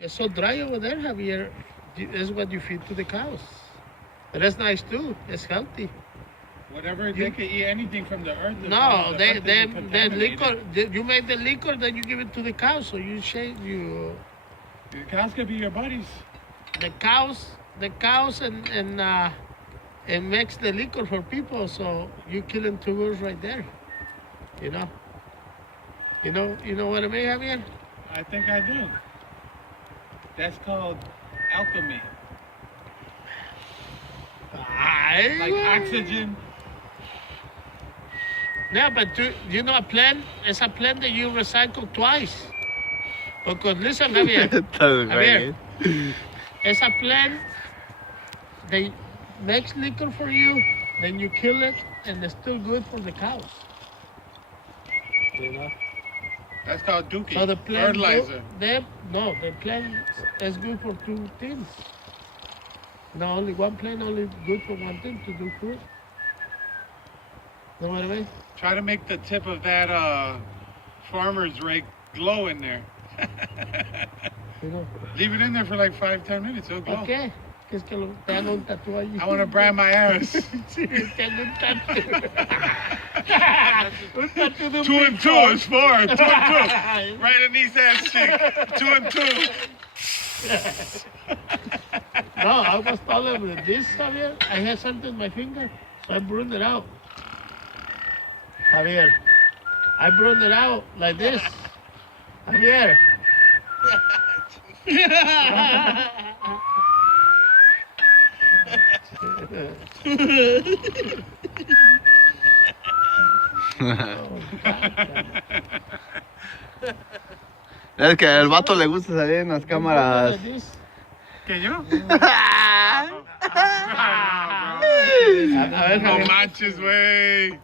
It's so dry over there, Javier. That's what you feed to the cows. But that's nice too. It's healthy. Whatever, they can eat anything from the earth. No, they liquor. You make the liquor, then you give it to the cows. So you shave you. The cows could be your buddies. The cows, and makes the liquor for people. So you killing two birds right there. You know. You know what I mean, Javier? I think I do. That's called alchemy. Like oxygen. Yeah, but a plant is a plant that you recycle twice. Because listen, Javier, it's a plant that makes liquor for you, then you kill it, and it's still good for the cows. You know? That's called dookie. So the plant, fertilizer. The plant is good for two things. No, only one plant, only good for one thing, to do fruit. Know what I mean? Try to make the tip of that farmer's rake glow in there. You know? Leave it in there for like 5-10 minutes, it'll glow. Okay. Es que te hago un tatuaje. I want to brand my ass. Sí, tengo un tatu. Un tatu de un 2 and 2 is 4. 2 and 2. Right in these ass cheek. 2 and 2. No, I was taller than this, Javier. I had something in my finger, so I burned it out. Javier, I burned it out like this. Javier. Es que al vato le gusta salir en las cámaras. ¿Que yo? A ver, No manches, güey.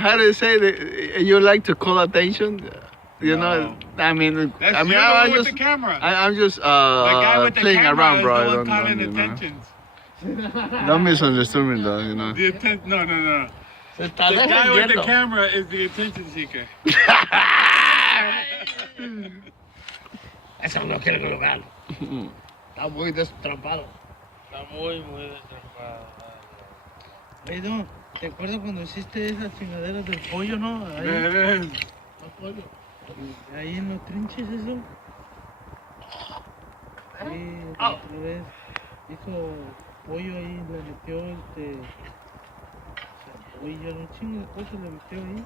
How do you say that you like to call attention? You know, I mean, That's I mean, you with the camera. I'm just The guy with the playing camera around, is bro. the one calling attentions. Don't misunderstand me, though. You know. No. Se The está guy with the defendiendo. camera is the attention seeker. Eso no quiere colocar. Está muy destrampado. Está muy destrampado. Oye, ¿te acuerdas cuando hiciste esas chingaderas del pollo, no? Ahí en los trinches, eso. Sí, la otra vez hizo pollo ahí, le metió pollo, un chingo de cosas le metió ahí.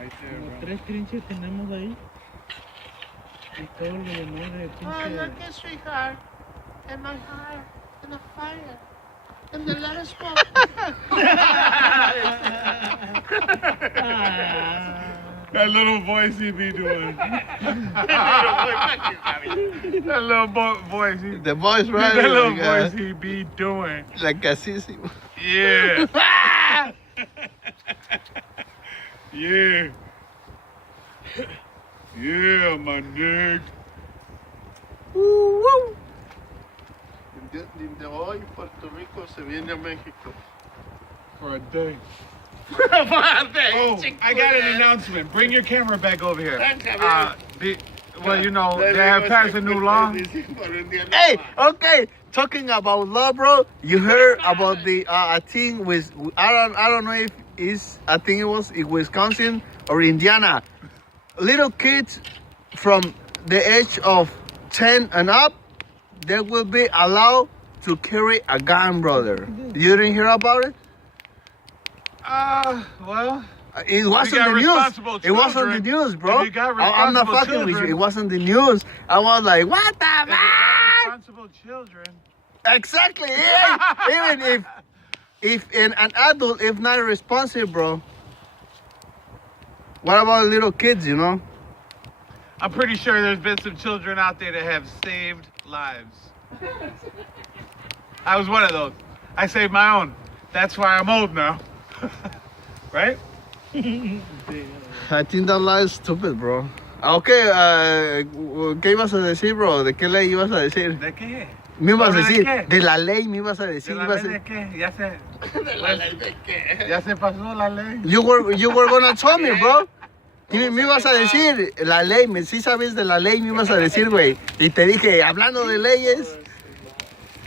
Right there, Como bro. 3 trinches tenemos ahí. Y todo lo demás de Oh, pinche. look at sweetheart. And my heart. And a fire. And the lettuce go. That little voice he be doing. That little voice he The voice, right? That little like, voice he be doing. like asísimo. Yeah. Yeah. Yeah, my nigga. De hoy, Puerto Rico se viene a México. For a day. Oh, I got an announcement. Bring your camera back over here. Well, you know, they have passed a new law. Hey, okay. Talking about law, bro. You heard about the thing with I don't know if I think it was in Wisconsin or Indiana. Little kids from the age of 10 and up, they will be allowed to carry a gun, brother. You didn't hear about it? Well, It wasn't the news. responsible It wasn't the children. news, bro. If you got I'm not responsible fucking with you. children. It wasn't the news. I was like, what the if you got fuck? responsible children. Exactly. Yeah. Even if an adult is not responsible, bro. What about little kids? You know? I'm pretty sure there's been some children out there that have saved lives. I was one of those. I saved my own. That's why I'm old now. Right? I think that lie is stupid, bro. Okay, ¿qué ibas a decir, bro? ¿De qué ley ibas a decir? ¿De qué? Me ibas a ¿Sobre decir, qué? de la ley me ibas a ¿De decir. la ibas ley a- de qué? Ya se... ¿De la ley de qué? Ya se pasó la ley. You were gonna tell me, bro. Me ibas a decir, la ley, sí sabes de la ley, me ibas a decir, güey. Y te dije, hablando de leyes.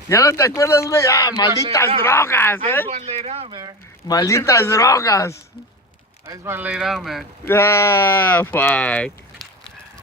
¿Ya no te acuerdas, güey? Ah, malditas drogas, I just ¿eh? want to lay down, man. Malditas drogas. I just want to lay down, man. Ah, fuck.